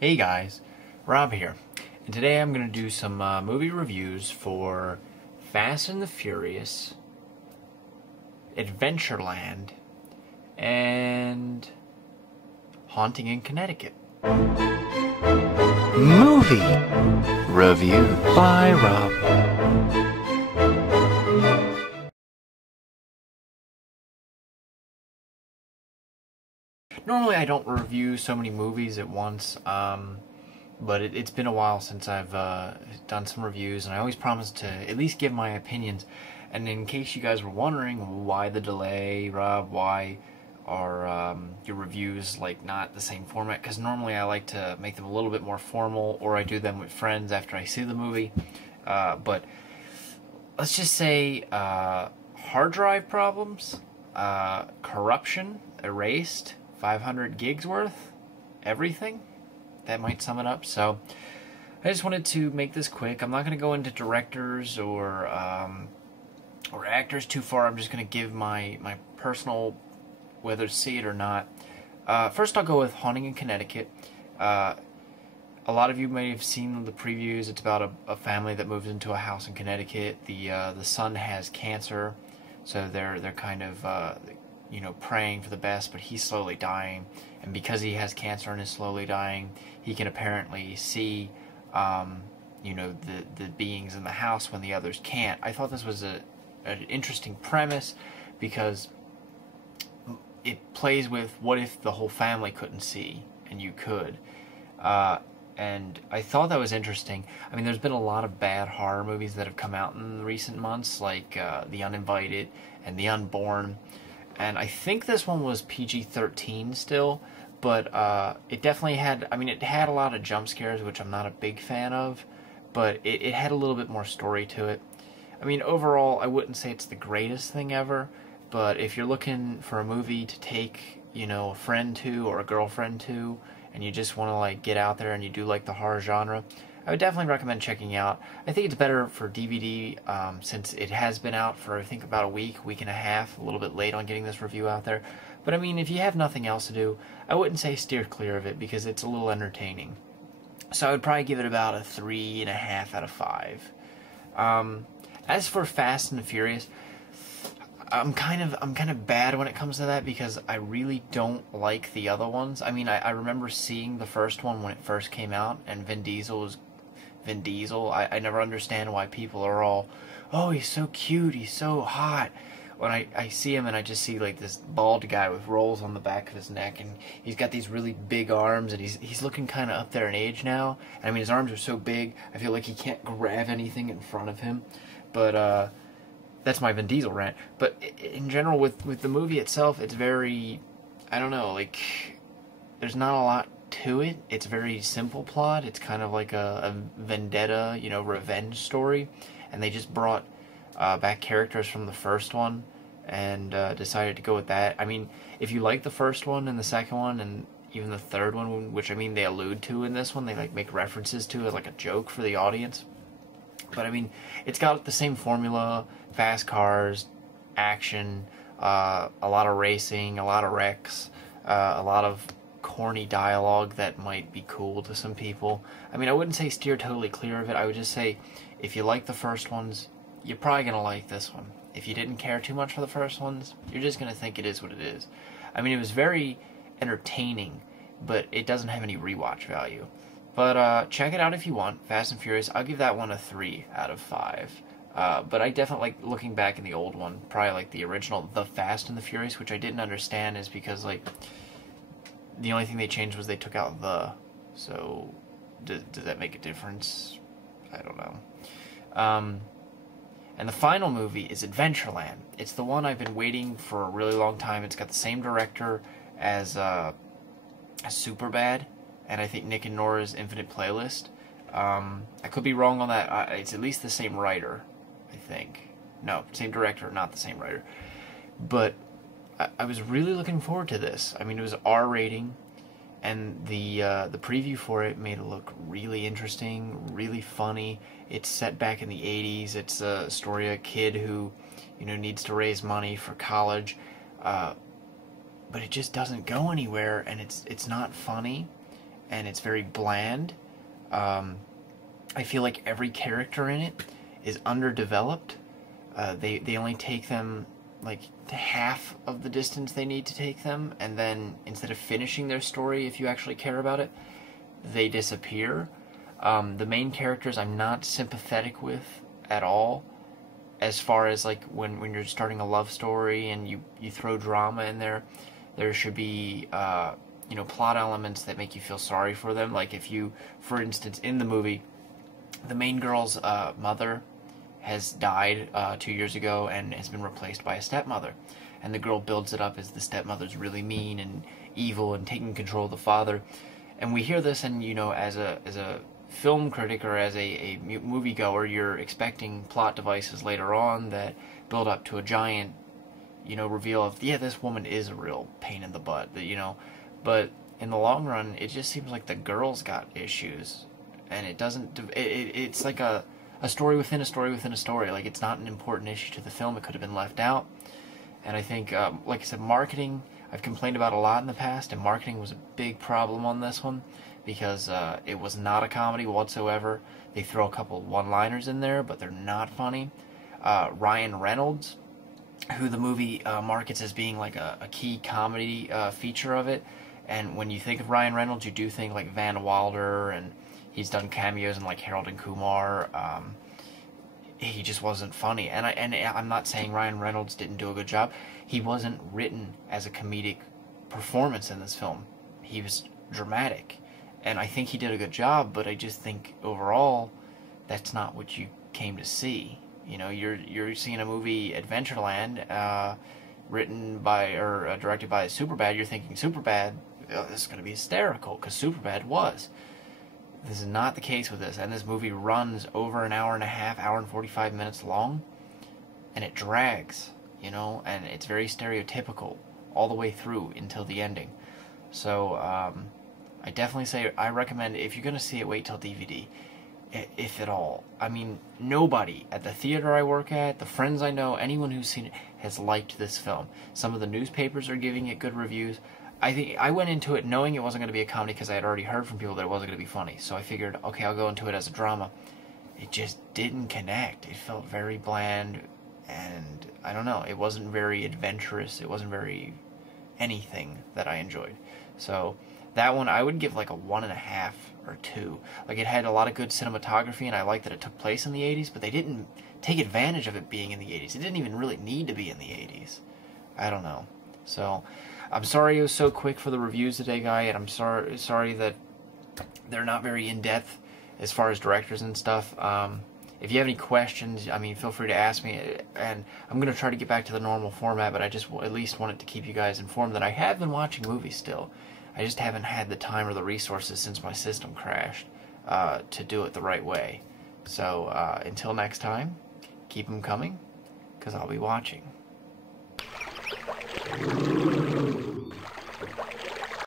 Hey guys, Rob here, and today I'm going to do some movie reviews for Fast and the Furious, Adventureland, and Haunting in Connecticut. Movie Reviews by Rob. Normally I don't review so many movies at once, but it's been a while since I've done some reviews, and I always promise to at least give my opinions. And in case you guys were wondering why the delay, Rob, why are your reviews like not the same format? Because normally I like to make them a little bit more formal, or I do them with friends after I see the movie. But let's just say hard drive problems, corruption, erased, 500 gigs worth, everything. That might sum it up. So I just wanted to make this quick. I'm not going to go into directors or actors too far. I'm just going to give my personal, whether to see it or not. First, I'll go with Haunting in Connecticut. A lot of you may have seen the previews. It's about a family that moves into a house in Connecticut. The son has cancer, so they're kind of praying for the best, but he's slowly dying. And because he has cancer and is slowly dying, he can apparently see, the beings in the house when the others can't. I thought this was an interesting premise because it plays with what if the whole family couldn't see and you could. And I thought that was interesting. I mean, there's been a lot of bad horror movies that have come out in recent months, like The Uninvited and The Unborn. And I think this one was PG-13 still, but it definitely had, it had a lot of jump scares, which I'm not a big fan of, but it had a little bit more story to it. I mean, overall, I wouldn't say it's the greatest thing ever, but if you're looking for a movie to take, a friend to or a girlfriend to, and you just want to, get out there and you do like the horror genre, I would definitely recommend checking out. I think it's better for DVD since it has been out for, I think, about a week and a half, a little bit late on getting this review out there. But, if you have nothing else to do, I wouldn't say steer clear of it because it's a little entertaining. So I would probably give it about a 3.5 out of 5. As for Fast and the Furious, I'm kind of bad when it comes to that because I really don't like the other ones. I remember seeing the first one when it first came out, and Vin Diesel was Vin Diesel. I never understand why people are all, oh, he's so cute, he's so hot. When I see him and I just see like this bald guy with rolls on the back of his neck, and he's got these really big arms, and he's looking kind of up there in age now. And his arms are so big, I feel like he can't grab anything in front of him. But that's my Vin Diesel rant. But in general, with the movie itself, it's very, I don't know, there's not a lot to it. It's a very simple plot. It's kind of like a vendetta, revenge story. And they just brought back characters from the first one and decided to go with that. If you like the first one and the second one and even the third one, which they allude to in this one, they make references to it like a joke for the audience. But it's got the same formula: fast cars, action, a lot of racing, a lot of wrecks, a lot of corny dialogue that might be cool to some people. I wouldn't say steer totally clear of it. I would just say if you like the first ones, you're probably going to like this one. If you didn't care too much for the first ones, you're just going to think it is what it is. It was very entertaining, but it doesn't have any rewatch value. But check it out if you want. Fast and Furious, I'll give that one a 3 out of 5. But I definitely like looking back in the old one, probably like the original, The Fast and the Furious, which I didn't understand is because, the only thing they changed was they took out the. So, does that make a difference? I don't know. And the final movie is Adventureland. It's the one I've been waiting for a really long time. It's got the same director as Superbad, and I think Nick and Nora's Infinite Playlist. I could be wrong on that. It's at least the same writer, I think. No, same director, not the same writer. But I was really looking forward to this. It was R rating, and the preview for it made it look really interesting, really funny. It's set back in the 80s. It's a story of a kid who, needs to raise money for college, but it just doesn't go anywhere, and it's not funny. and it's very bland. I feel like every character in it is underdeveloped. They only take them like to half of the distance they need to take them, and then instead of finishing their story, if you actually care about it, they disappear. The main characters I'm not sympathetic with at all, as far as like when you're starting a love story and you throw drama in there. There should be plot elements that make you feel sorry for them. Like if you, for instance, in the movie, the main girl's mother has died 2 years ago and has been replaced by a stepmother, and the girl builds it up as the stepmother's really mean and evil and taking control of the father. And we hear this, and as a film critic or as a moviegoer, you're expecting plot devices later on that build up to a giant reveal of, yeah, this woman is a real pain in the butt, but in the long run it just seems like the girl's got issues, and it doesn't, it's like a story within a story within a story. Like, it's not an important issue to the film. It could have been left out. And I think, like I said, marketing, I've complained about a lot in the past, and marketing was a big problem on this one, because it was not a comedy whatsoever. They throw a couple one-liners in there, but they're not funny. Ryan Reynolds, who the movie markets as being like a key comedy feature of it, and when you think of Ryan Reynolds, you do think like Van Wilder, and he's done cameos in like Harold and Kumar. He just wasn't funny, and I'm not saying Ryan Reynolds didn't do a good job. He wasn't written as a comedic performance in this film. He was dramatic, and I think he did a good job, but I just think overall that's not what you came to see. You're seeing a movie, Adventureland, written by or directed by Superbad. You're thinking Superbad, this is going to be hysterical, because Superbad was. This is not the case with this, and this movie runs over an hour and a half, hour and 45 minutes long, and it drags, and it's very stereotypical all the way through until the ending. So I definitely say I recommend, if you're going to see it, wait till DVD, if at all. I mean, nobody at the theater I work at, the friends I know, anyone who's seen it has liked this film. Some of the newspapers are giving it good reviews. I think I went into it knowing it wasn't going to be a comedy, because I had already heard from people that it wasn't going to be funny. So I figured, okay, I'll go into it as a drama. It just didn't connect. It felt very bland, and I don't know, it wasn't very adventurous. It wasn't very anything that I enjoyed. So that one I would give like a 1.5 or 2. Like, it had a lot of good cinematography, and I liked that it took place in the 80s, but they didn't take advantage of it being in the 80s. It didn't even really need to be in the 80s. I don't know. So I'm sorry it was so quick for the reviews today, guy, and I'm sorry that they're not very in-depth as far as directors and stuff. If you have any questions, I mean, feel free to ask me, and I'm going to try to get back to the normal format, but I just at least wanted to keep you guys informed that I have been watching movies still. I just haven't had the time or the resources since my system crashed to do it the right way. So until next time, keep them coming, because I'll be watching.